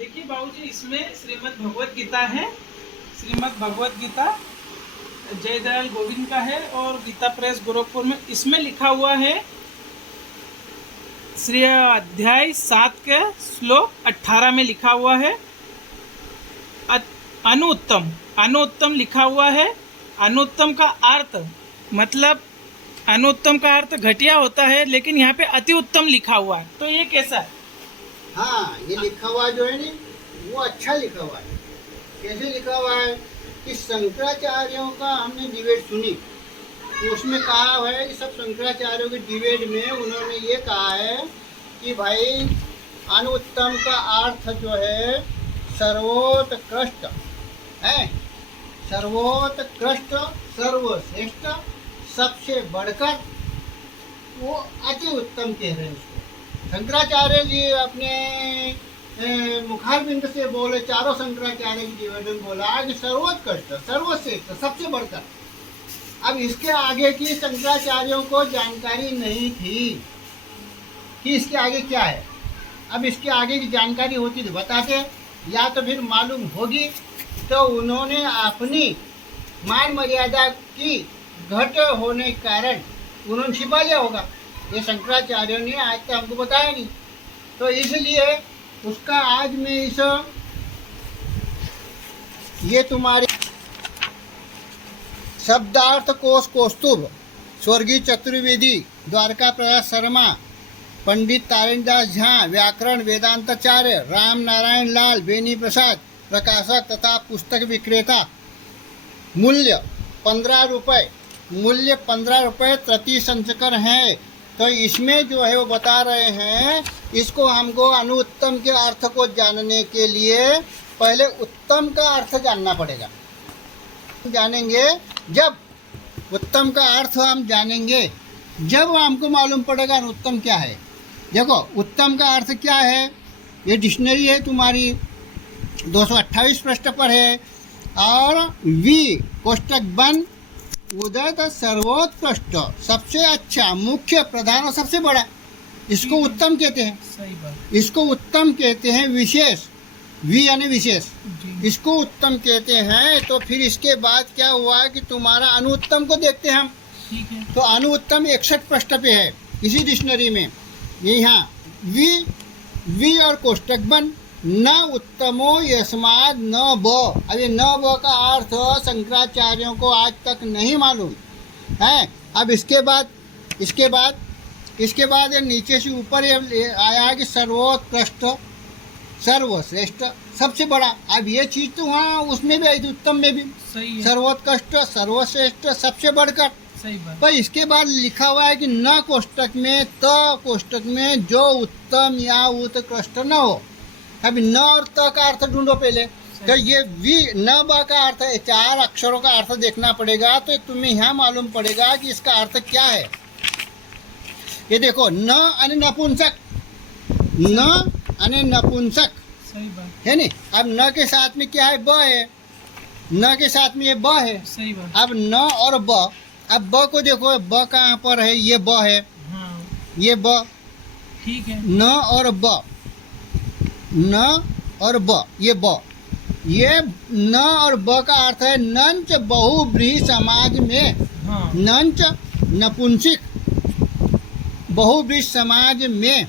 देखिए बाबूजी, इसमें श्रीमद् भगवत गीता है। श्रीमद् भगवत गीता जयदयाल गोविंद का है और गीता प्रेस गोरखपुर में इसमें लिखा हुआ है श्री अध्याय 7 के श्लोक 18 में लिखा हुआ है अनुत्तम। अनुत्तम लिखा हुआ है। अनुत्तम का अर्थ मतलब अनुत्तम का अर्थ घटिया होता है, लेकिन यहाँ पे अति उत्तम लिखा हुआ है। तो ये कैसा है? हाँ, ये लिखा हुआ जो है नी वो अच्छा लिखा हुआ है। कैसे लिखा हुआ है कि शंकराचार्यों का हमने डिबेट सुनी, तो उसमें कहा है कि सब शंकराचार्यों के डिबेट में उन्होंने ये कहा है कि भाई अनुत्तम का अर्थ जो है सर्वोत्कृष्ट है, सर्वोत्कृष्ट, सर्वश्रेष्ठ, सबसे बढ़कर, वो अति उत्तम कह रहे हैं उसको। शंकराचार्य जी अपने मुखारबिंद से बोले, चारों शंकराचार्य की निवेदन बोला कि सर्वोत्कृष्ट, सर्वश्रेष्ठ, सबसे बढ़कर। अब इसके आगे की शंकराचार्यों को जानकारी नहीं थी कि इसके आगे क्या है। अब इसके आगे की जानकारी होती तो बताते, या तो फिर मालूम होगी तो उन्होंने अपनी मान मर्यादा की घट होने के कारण उन्होंने छिपा लिया होगा। ये शंकराचार्यों ने आज तक हमको बताया नहीं, तो इसलिए उसका आज मैं इस ये तुम्हारी शब्दार्थ कोश कौस्तुभ स्वर्गीय चतुर्वेदी, द्वारका प्रसाद शर्मा, पंडित तारिणदास झा, व्याकरण वेदांताचार्य, राम नारायण लाल बेनी प्रसाद, प्रकाशक तथा पुस्तक विक्रेता, मूल्य 15 रुपये, मूल्य 15 रुपये प्रति संचकर है। तो इसमें जो है वो बता रहे हैं, इसको हमको अनुत्तम के अर्थ को जानने के लिए पहले उत्तम का अर्थ जानना पड़ेगा। जानेंगे जब उत्तम का अर्थ हम जानेंगे, जब हमको मालूम पड़ेगा अनुत्तम क्या है। देखो उत्तम का अर्थ क्या है, ये डिक्शनरी है तुम्हारी 228 पृष्ठ पर है, और वी कोष्टक बंद, उदय सर्वोत्कृष्ट, सबसे अच्छा, मुख्य, प्रधान और सबसे बड़ा, इसको उत्तम कहते हैं। सही बात। इसको उत्तम कहते हैं। विशेष, वी यानी विशेष, इसको उत्तम कहते हैं। तो फिर इसके बाद क्या हुआ कि तुम्हारा अनुत्तम को देखते हैं हम। ठीक है। तो अनुत्तम 61 पृष्ठ पे है इसी डिक्शनरी में। यहाँ वी और कोष्टक बंद, न उत्तमो यस्माद न ब। अभी न ब का अर्थ शंकराचार्यों को आज तक नहीं मालूम है। अब इसके बाद ये नीचे से ऊपर ये आया है कि सर्वोत्कृष्ट, सर्वश्रेष्ठ, सबसे बड़ा। अब ये चीज़ तो वहाँ उसमें भी आई, उत्तम में भी सही है। सर्वोत्कृष्ट, सर्वश्रेष्ठ, सबसे बढ़कर। सही बात। पर इसके बाद लिखा हुआ है कि न कोष्टक में, त कोष्टक में, जो उत्तम या उत्कृष्ट न हो। अभी न और त का अर्थ ढूंढो पहले। तो ये वी न ब का अर्थ है, 4 अक्षरों का अर्थ देखना पड़ेगा। तो तुम्हें यहाँ मालूम पड़ेगा कि इसका अर्थ क्या है। ये देखो, न अने नपुंसक, न अने नपुंसक, सही बात। है नहीं। अब न के साथ में क्या है, ब है, न के साथ में ये ब है। सही बात। अब न और ब, अब ब को देखो, ब कहाँ पर है, ये ब है, हाँ ये ब, ठीक है। न और ब, न और ब, ये ब, ये न और ब का अर्थ है नंच बहुव्रीहि समाज में। हाँ नंच नपुंसक बहुव्रीहि समाज में,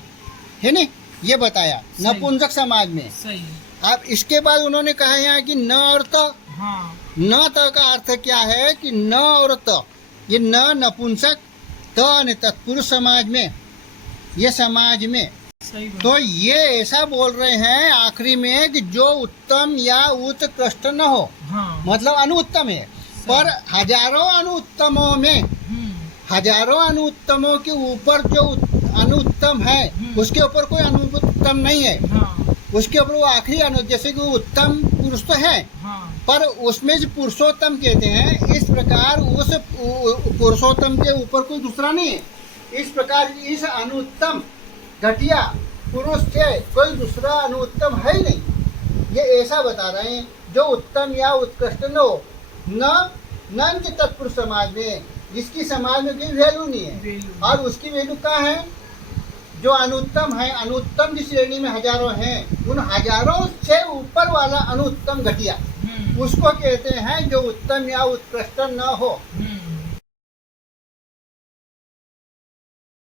है नहीं, ये बताया सही। नपुंसक समाज में। सही है। अब इसके बाद उन्होंने कहा यहाँ कि न और त। हाँ न त का अर्थ क्या है कि न और त, ये न नपुंसक, त ने तत्पुरुष समाज में, ये समाज में। सही बात। तो ये ऐसा बोल रहे हैं आखिरी में कि जो उत्तम या उत्कृष्ट न हो, हाँ मतलब अनुत्तम है। पर हजारों अनुत्तमों में, हजारों अनुत्तमों के ऊपर जो अनुत्तम है, उसके ऊपर कोई अनुत्तम नहीं है। हाँ उसके ऊपर वो आखिरी जैसे कि उत्तम पुरुष तो है, हाँ पर उसमें जो पुरुषोत्तम कहते हैं, इस प्रकार उस पुरुषोत्तम के ऊपर कोई दूसरा नहीं है। इस प्रकार इस अनुत्तम घटिया पुरुष से कोई दूसरा अनुत्तम है ही नहीं। ये ऐसा बता रहे हैं जो उत्तम या उत्कृष्ट न हो, न तत्पुरुष समाज में, जिसकी समाज में कोई वैल्यू नहीं है। और उसकी वैल्यू कहाँ है, जो अनुत्तम है, अनुत्तम की श्रेणी में हजारों हैं, उन हजारों से ऊपर वाला अनुत्तम घटिया उसको कहते हैं जो उत्तम या उत्कृष्ट न हो।